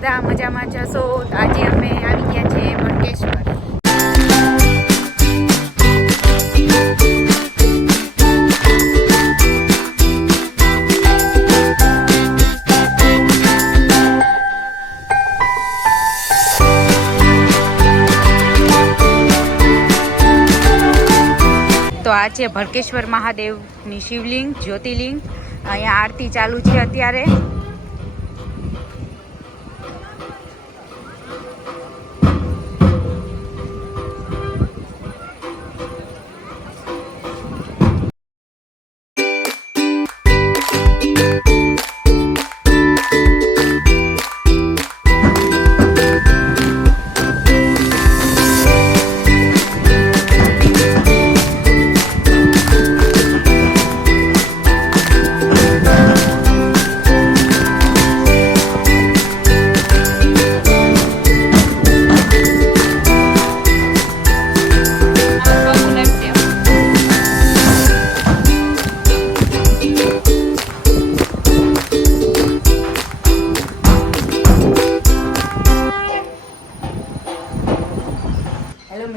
બધા મજામાં જશો. તો આજે અમે આવી ગયા છે ભડકેશ્વર. તો આ છે ભડકેશ્વર મહાદેવની શિવલિંગ, જ્યોતિર્લિંગ. અહીંયા આરતી ચાલુ છે અત્યારે.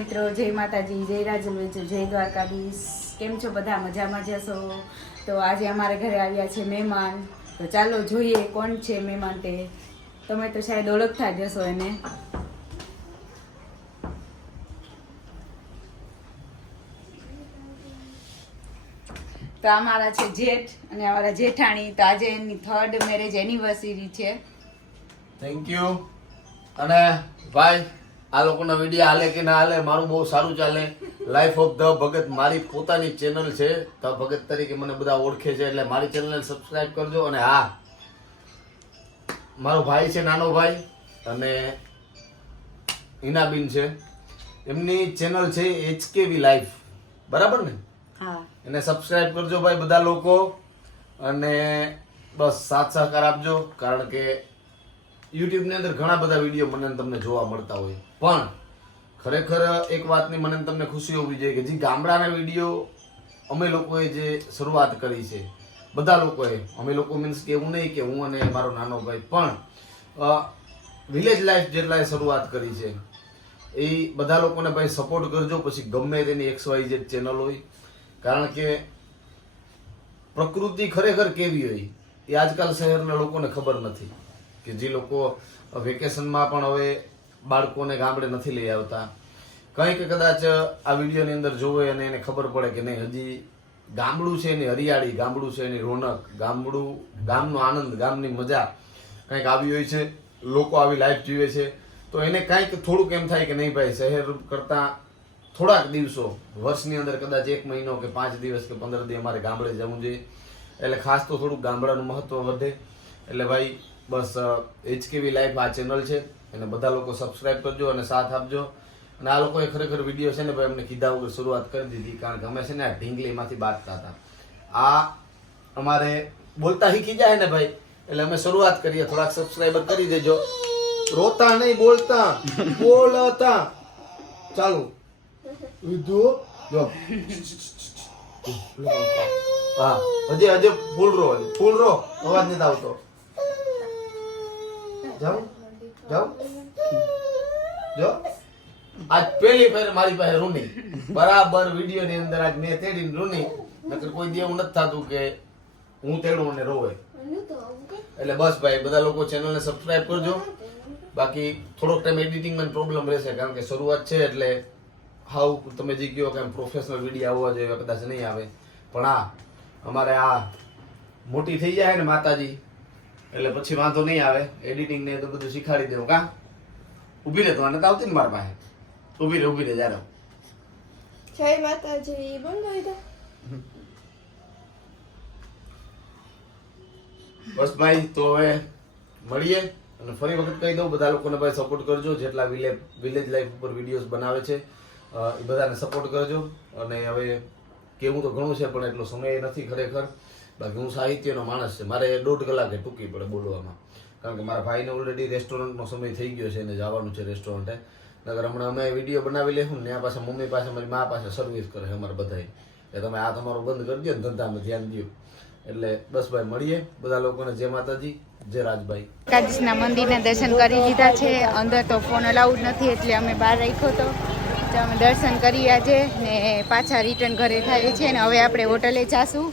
મિત્રો, જય માતાજી, જય રાજલવેજ, જય દ્વારકાધીશ. કેમ છો બધા? મજામાં જશો. તો આજે અમારા ઘરે આવ્યા છે મહેમાન. તો ચાલો જોઈએ કોણ છે મહેમાન તે. તમે તો શાયદ ઓળખતા જ હશો એને. તો અમારા છે જેઠ અને અમારા જેઠાણી. તો આજે એની 3rd મેરેજ એનિવર્સરી છે. Thank you. અને ભાઈ, આ લોકોના વિડીયો હાલે કે ના હાલે, મારું બહુ સારું ચાલે. લાઈફ ઓફ ધ ભગત મારી પોતાની ચેનલ છે. ધ ભગત તરીકે મને બધા ઓળખે છે, એટલે મારી ચેનલને સબસ્ક્રાઇબ કરજો. અને હા, મારો ભાઈ છે, નાનો ભાઈ, અને હિનાબીન છે, એમની ચેનલ છે HKV લાઈફ, બરાબર ને? હા, એને સબસ્ક્રાઇબ કરજો ભાઈ બધા લોકો. અને બસ સાથ સહકાર આપજો, કારણ કે યુટ્યુબ ની અંદર ઘણા બધા વિડીયો મને તમને જોવા મળતા હોય, પણ ખરેખર એક વાતની મને તમને ખુશી હોવી જોઈએ કે જે ગામડાના વિડીયો અમે લોકોએ જે શરૂઆત કરી છે, બધા લોકોએ, અમે લોકો મીન્સ કે એવું નહીં કે હું અને મારો નાનો ભાઈ, પણ વિલેજ લાઈફ જેટલાએ શરૂઆત કરી છે એ બધા લોકોને ભાઈ સપોર્ટ કરજો. પછી ગમે તેની XYZ ચેનલ હોય, કારણ કે પ્રકૃતિ ખરેખર કેવી હોય એ આજકાલ શહેરના લોકોને ખબર નથી. કે જે લોકો વેકેશનમાં પણ હવે બાળકોને ગામડે નથી લઈ આવતા, કંઈક કદાચ આ વિડીયોની અંદર જોવે અને એને ખબર પડે કે નહીં, હજી ગામડું છે એની હરિયાળી, ગામડું છે એની રોનક, ગામનો આનંદ, ગામની મજા કંઈક આવી હોય છે, લોકો આવી લાઈફ જીવે છે. તો એને કંઈક થોડુંક એમ થાય કે નહીં ભાઈ, શહેર કરતાં થોડાક દિવસો વર્ષની અંદર કદાચ 1 મહિનો કે 5 દિવસ કે 15 દિવસ અમારે ગામડે જવું જોઈએ. એટલે ખાસ તો થોડુંક ગામડાનું મહત્વ વધે. એટલે ભાઈ બસ HKV લાઈફ આ ચેનલ છે, એને બધા લોકો સબસ્ક્રાઇબ કરજો અને સાથ આપજો. અને આ લોકોએ ખરેખર વિડીયો છે ને ભાઈ અમને કીધા વગર શરૂઆત કરી દીધી, કારણ કે અમે છે ને આ ઢીંગલીમાંથી બાંધતા હતા. આ અમારે બોલતા શીખી જાય ને ભાઈ, એટલે અમે શરૂઆત કરીએ. થોડાક સબસ્ક્રાઇબર કરી દેજો. રોતા નહીં, બોલતા. ચાલુ વિધુ જો. હા, હજી ફૂલ રો અવાજ નથી આવતો. જાઉં જો આજ પહેલી ફેર મારી પાસે રૂની બરાબર વિડીયો ની અંદર આજ મેં તેડી રૂની, નકર કોઈ દી એવું નથી થતું કે હું તેડું અને રોવે. એટલે બસ ભાઈ બધા લોકો ચેનલને સબસ્ક્રાઇબ કરજો. બાકી થોડોક ટાઈમ એડિટિંગમાં પ્રોબ્લેમ રહેશે, કારણ કે શરૂઆત છે, એટલે હાવ તમે જે કહો કે પ્રોફેશનલ વિડીયો આવવા જોઈએ કદાચ નહીં આવે. પણ હા, અમારે આ મોટી થઈ જાય ને માતાજી, એટલે પછી વાંધો નહીં આવે. એડિટિંગ ને તો બધું શીખાડી દેવું. કા ઉભી રહે, તો આને તો આવતી ને મારા પાસે. ઉભી રહે જરા. જય માતાજી બોલ દો. બસ ભાઈ, તો હવે મળીએ. અને ફરી વખત કહી દઉં, બધા લોકોને ભાઈ સપોર્ટ કરજો. જેટલા વિલેજ લાઈફ ઉપર વિડીયોઝ બનાવે છે એ બધાને સપોર્ટ કરજો. અને હવે કેવું તો ઘણું છે, પણ એટલો સમય નથી ખરેખર. બાકી હું સાહિત્યનો માણસ છે, મારે 1.5 કલાકે ટૂંકી પડે બોલવામાં, કારણ કે મારા ભાઈને ઓલરેડી રેસ્ટોરન્ટનો સમય થઈ ગયો છે, એને જવાનું છે રેસ્ટોરન્ટે. નગર હમણાં અમે વિડીયો બનાવી લેશું ને ત્યાં પાસે મમ્મી પાસે, મારી મા પાસે સર્વિસ કરે છે અમારે બધાય, કે તમે આ તમારું બંધ કરી દો ને ધંધામાં ધ્યાન દો. એટલે બસ ભાઈ મળીએ બધા લોકોને. જય માતાજી, જય રાજભાઈ. દ્વારકાધીશના મંદિરના દર્શન કરી લીધા છે. અંદર તો ફોન અલાઉડ નથી એટલે અમે બહાર રાખ્યો હતો. તો અમે દર્શન કરી આજે ને પાછા રિટર્ન ઘરે થાય છે ને હવે આપણે હોટલે જાશું.